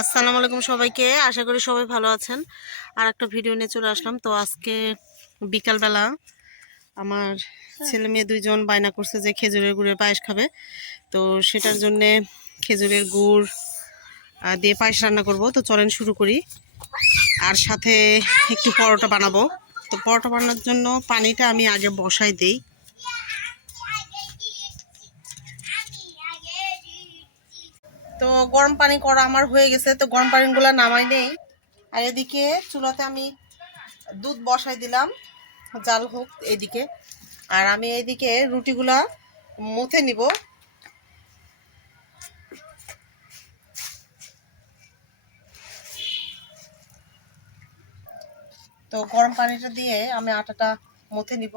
আসসালামু আলাইকুম সবাইকে। আশা করি সবাই ভালো আছেন। আর একটা ভিডিও নিয়ে চলে আসলাম। তো আজকে বিকালবেলা আমার ছেলে মেয়ে দুইজন বায়না করছে যে খেজুরের গুড়ের পায়েস খাবে। তো সেটার জন্যে খেজুরের গুড় দিয়ে পায়েস রান্না করব। তো চলেন শুরু করি। আর সাথে একটু পরোটা বানাবো। তো পরোটা বানানোর জন্য পানিটা আমি আগে বসাই দিই। তো গরম পানি করা আমার হয়ে গেছে, তো গরম পানিগুলো নামাই নেই। আর এদিকে চুলাতে আমি দুধ বসাই দিলাম, জাল হোক এদিকে। আর আমি এদিকে রুটিগুলা মুথে নিব। তো গরম পানিটা দিয়ে আমি আটাটা মুথে নিব।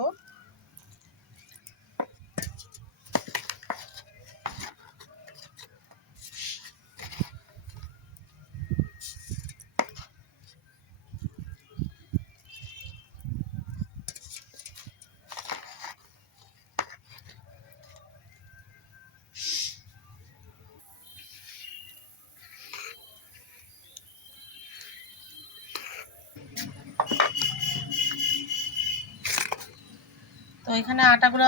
তো এখানে আটাগুলো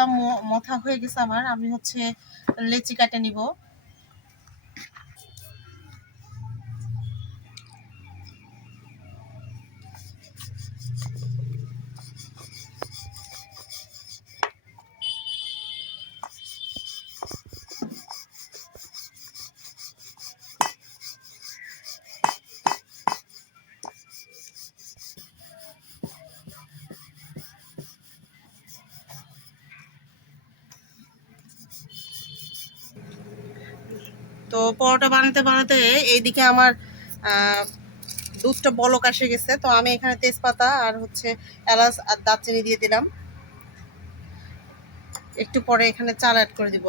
মথা হয়ে গেছে আমার। আমি হচ্ছে লেচি কাটে নিব। তো পরোটা বানাতে বানাতে এইদিকে আমার দুধটা বলক এসে গেছে। তো আমি এখানে তেজপাতা আর হচ্ছে এলাচ আর দারচিনি দিয়ে দিলাম। একটু পরে এখানে চাল অ্যাড করে দিব।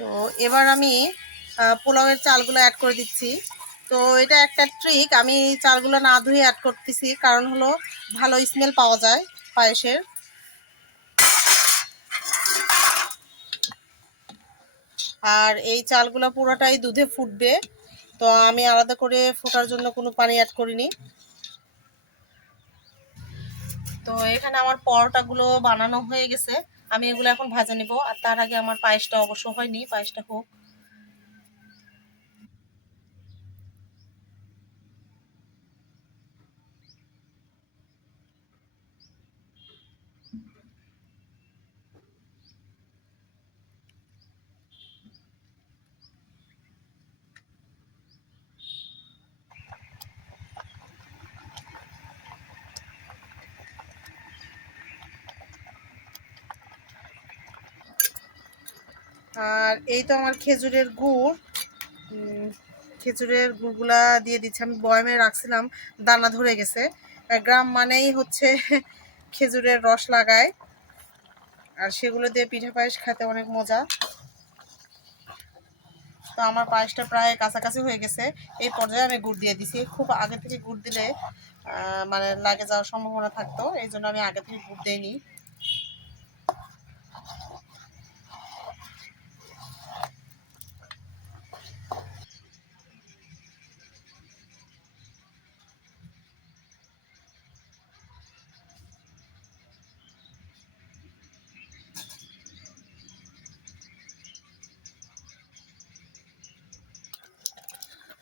তো এবার আমি পোলাওয়ের চালগুলো অ্যাড করে দিচ্ছি। তো এটা একটা ট্রিক আমি চালগুলো না ধুয়ে অ্যাড করতেছি, কারণ হলো ভালো স্মেল পাওয়া যায় পায়েসের। আর এই চালগুলো পুরোটাই দুধে ফুটবে, তো আমি আলাদা করে ফোটার জন্য কোনো পানি অ্যাড করিনি। তো এখানে আমার পরোটাগুলো বানানো হয়ে গেছে। আমি এগুলো এখন ভাজা নিব। আর তার আগে আমার পায়েসটা অবশ্য হয়নি, পায়েসটা হোক। আর এই তো আমার খেজুরের গুড়। খেজুরের গুড়গুলা দিয়ে দিচ্ছি। আমি বয়মে রাখছিলাম, দানা ধরে গেছে। গ্রাম মানেই হচ্ছে খেজুরের রস লাগায়। আর সেগুলো দিয়ে পিঠা পায়েস খেতে অনেক মজা। তো আমার পায়েসটা প্রায় কাছাকাছি হয়ে গেছে। এই পর্যায়ে আমি গুড় দিয়ে দিছি। খুব আগে থেকে গুড় দিলে মানে লাগে যাওয়ার সম্ভাবনা থাকতো। এই জন্য আমি আগে থেকে গুড় দিইনি।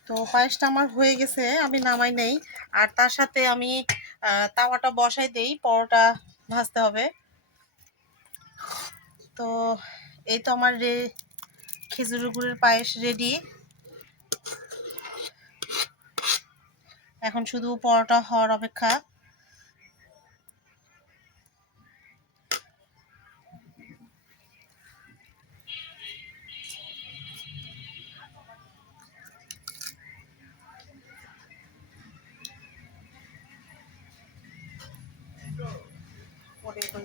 তো পায়েসটা আমার হয়ে গেছে, আমি নামাই নেই। আর তার সাথে আমি তাওয়াটা বসাই দেই, পরোটা ভাজতে হবে। তো এই তো আমার রে, খেজুর গুড়ের পায়েস রেডি এখন শুধু পরোটা হওয়ার অপেক্ষা। এখন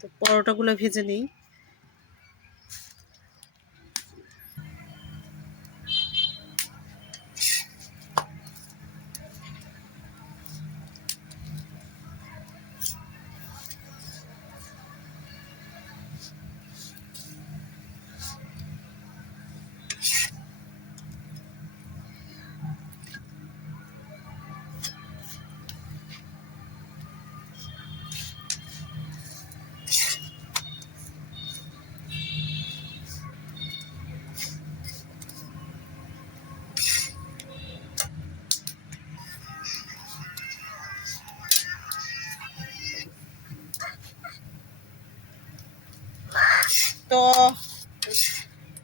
তো পরোটাগুলো ভেজে নিই। তো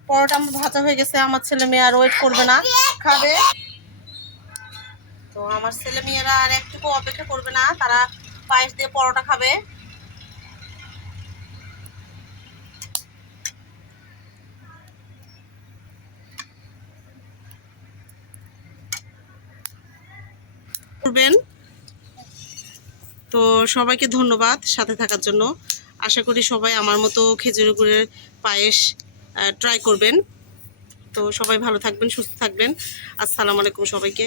পরোটা ভাজা হয়ে গেছে, আমার ছেলে মেয়ে আর ওয়েট করবে না, খাবে। তো আমার ছেলে মেয়েরা আর একটুকু অপেক্ষা করবে না, তারা পায়েস দিয়ে পরোটা খাবে। করবেন। তো সবাইকে ধন্যবাদ সাথে থাকার জন্য। আশা করি সবাই আমার মতো খেজুর গুড়ের পায়েস ট্রাই করবেন। তো সবাই ভালো থাকবেন, সুস্থ থাকবেন। আসসালামু আলাইকুম সবাইকে।